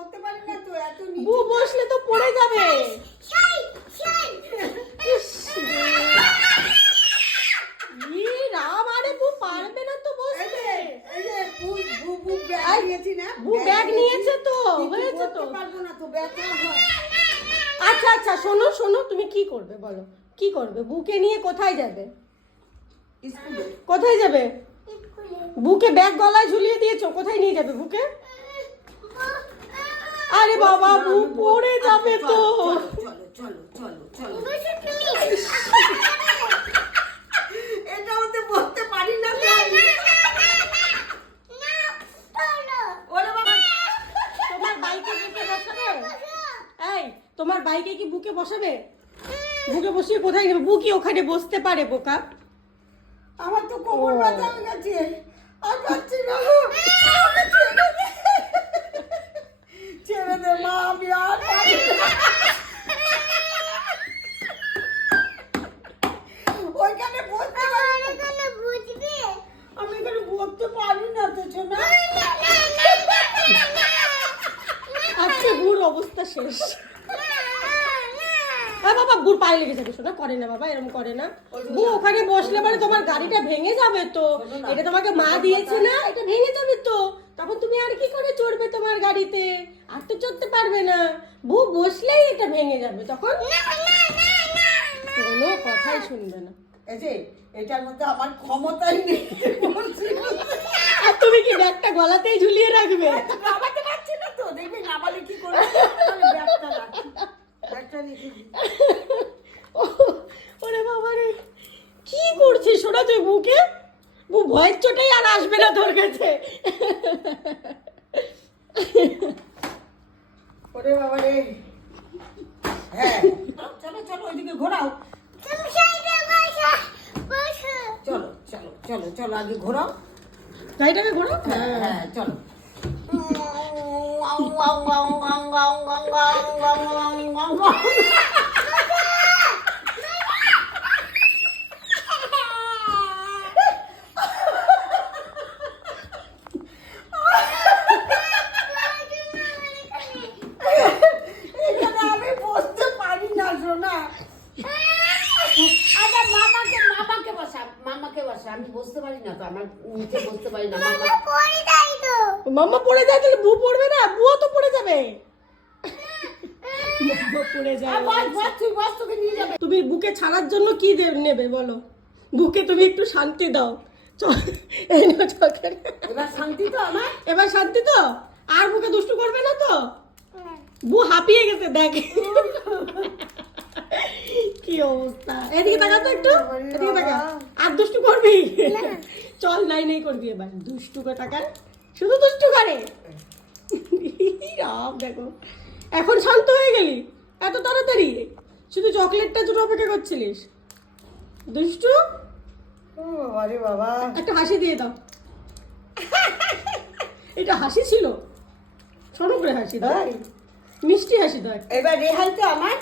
করতে পারি না তো এত বু বসলে তো পড়ে যাবে। রাম, আরে বু পারবে না তো বসতে। এই যে বু ব্যাগ নিয়েছি না, বু ব্যাগ নিয়েছে তো, হয়েছে তো। পারবো না তো, ব্যথা হয়। আচ্ছা আচ্ছা, শোনো শোনো, তুমি কি করবে বলো, কি করবে? বুকে নিয়ে কোথায় যাবে? স্কুলে। কোথায় যাবে? বুকে ব্যাগ গলায় ঝুলিয়ে দিয়েছো, কোথায় নিয়ে যাবে বুকে? আরে বাবা, বু পড়ে যাবে তো। চলো চলো চলো চলো। এটা হতে বলতে পারি না। ওরে বাবা, তোমার বাইকে বুকে বসাবে? এই, তোমার বাইকে কি বুকে বসাবে? বুকে বসিয়ে কোথায় নেবে? বু কি ওখানে বসতে পারে বোকা? আমার তো কোমর ব্যথা হয়ে গেছে, আর পাচ্ছি না। ছেড়ে দে মা, আমি আর পারি না। ওইখানে বসতে পারি না। আমি এখানে বসতে পারি না তো সোনা। আজকে বুর অবস্থা শেষ। বাবা, বুর পায়ে লেগে যাবে, শোনা করে না বাবা, এরকম করে না। বু ওখানে বসলে পরে তোমার গাড়িটা ভেঙে যাবে তো। এটা তোমাকে মা দিয়েছে না, এটা ভেঙে যাবে তো। তখন তুমি আর কি করে চড়বে তোমার গাড়িতে? আর তো চড়তে পারবে না। বু বসলেই এটা ভেঙে যাবে, তখন কোনো কথাই শুনবে না। এই যে এটার মধ্যে আমার ক্ষমতাই নেই। আর তুমি কি ব্যাগটা গলাতেই ঝুলিয়ে রাখবে? নামাতে পারছি না তো, দেখবি নামালে কি করবে। ব্যাগটা রাখি, ব্যাগটা রেখে দিই। ওরে বাবা রে, কি করছিস শোনা তুই বুকে? বু ভয়ের চোটেই আর আসবে না তোর কাছে। ওরে বাবা রে। হ্যাঁ চলো চলো, ওইদিকে ঘোরাও। চলো চলো চলো চলো, আগে ঘোরাও। গাড়িটাকে ঘোরো। হ্যাঁ হ্যাঁ চলো। এখানে আমি বসতে পারি না সোনা। আচ্ছা মামাকে বসা, আমি বসতে পারি না তো, আমার নিচে বসতে পারি না। মাম্মা পড়ে যায়, তাহলে বু পড়বে না? বুও তো পড়ে যাবে। বু পড়ে যাবে। তুই বস, তোকে নিয়ে যাবে। তুমি বুকে ছাড়ার জন্য কি নেবে বলো? বুকে তুমি একটু শান্তি দাও। এই নাও চল। এবার শান্তি তো আমার। এবার শান্তি তো? আর বুকে দুষ্টু করবে না তো? বু হাঁপিয়ে গেছে, দেখ কি অবস্থা। এদিকে তাকা তো একটু, এদিকে তাকা। আর দুষ্টু করবি? চল, নাই করবি এবার। দুষ্টু টাকা শুধু দুষ্টু করে। রাম, দেখো এখন শান্ত হয়ে গেলি এত তাড়াতাড়ি? শুধু চকলেটটা দুটো অপেক্ষা করছিলিস। দুষ্টু, আরে বাবা, একটা হাসি দিয়ে দাও। এটা হাসি ছিল? সরু করে হাসি দাও, মিষ্টি হাসি দাও। এবার রেহাই তো আমার।